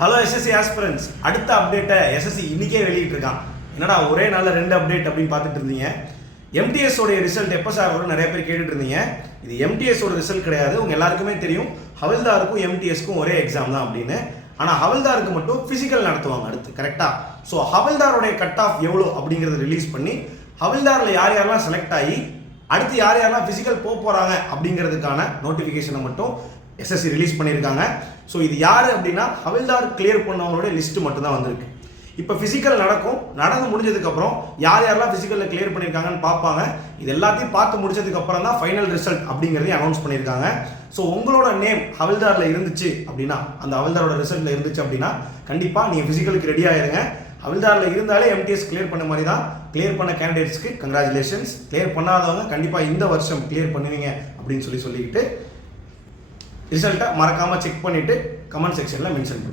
Hello SSC aspirants, அடுத்த அப்டேட்டை SSC இன்னைக்கே வெளியிட்டிருக்கான். என்னடா ஒரே நாளில் 2 அப்டேட் அப்படின்னு பார்த்துட்டு இருந்தீங்க. எம்டிஎஸ் உடைய ரிசல்ட் எப்போ சார் வரும் நிறைய பேர் கேட்டுட்டு இருந்தீங்க. இது எம்டிஎஸ் ஓட ரிசல்ட் கிடையாது. உங்கள் எல்லாருக்குமே தெரியும் ஹவில்தாருக்கும் எம்டிஎஸ்க்கும் ஒரே எக்ஸாம் தான் அப்படின்னு. ஆனால் ஹவில்தாருக்கு மட்டும் ஃபிசிக்கல் நடத்துவாங்க அடுத்து, கரெக்டாக? ஸோ ஹவில்தாருடைய கட் ஆஃப் எவ்வளோ அப்படிங்கிறத ரிலீஸ் பண்ணி ஹவில்தாரில் யார் யாரெல்லாம் செலக்ட் ஆகி அடுத்து யார் யாரெல்லாம் ஃபிசிக்கல் போக போகிறாங்க அப்படிங்கிறதுக்கான நோட்டிஃபிகேஷனை மட்டும் எஸ்எஸ்சி ரிலீஸ் பண்ணியிருக்காங்க. ஸோ இது யார் அப்படின்னா ஹவில்தார் கிளியர் பண்ணவங்களோட லிஸ்ட்டு மட்டும்தான் வந்திருக்கு. இப்போ ஃபிசிக்கல் நடந்து முடிஞ்சதுக்கப்புறம் யார் யாரெல்லாம் ஃபிசிக்கலில் கிளியர் பண்ணியிருக்காங்கன்னு பார்ப்பாங்க. இது எல்லாத்தையும் பார்த்து முடிச்சதுக்கப்புறம் தான் ஃபைனல் ரிசல்ட் அப்படிங்கிறதையும் அனௌன்ஸ் பண்ணியிருக்காங்க. ஸோ உங்களோட நேம் ஹவில்தாரில் இருந்துச்சு அப்படின்னா, அந்த ஹவில்தாரோட ரிசல்ட்டில் இருந்துச்சு அப்படின்னா கண்டிப்பாக நீங்கள் ஃபிசிக்கலுக்கு ரெடி ஆகிடுங்க. ஹவில்தாரில் இருந்தாலே எம்டிஎஸ் கிளியர் பண்ண மாதிரி தான். கிளியர் பண்ண கேண்டிடேட்ஸ்க்கு கங்க்ராச்சுலேஷன்ஸ். கிளியர் பண்ணாதவங்க கண்டிப்பாக இந்த வருஷம் கிளியர் பண்ணுவீங்க அப்படின்னு சொல்லிக்கிட்டு ரிசல்ட்டை மறக்காமல் செக் பண்ணிவிட்டு கமெண்ட் செக்ஷனில் மென்ஷன் பண்ணுங்கள்.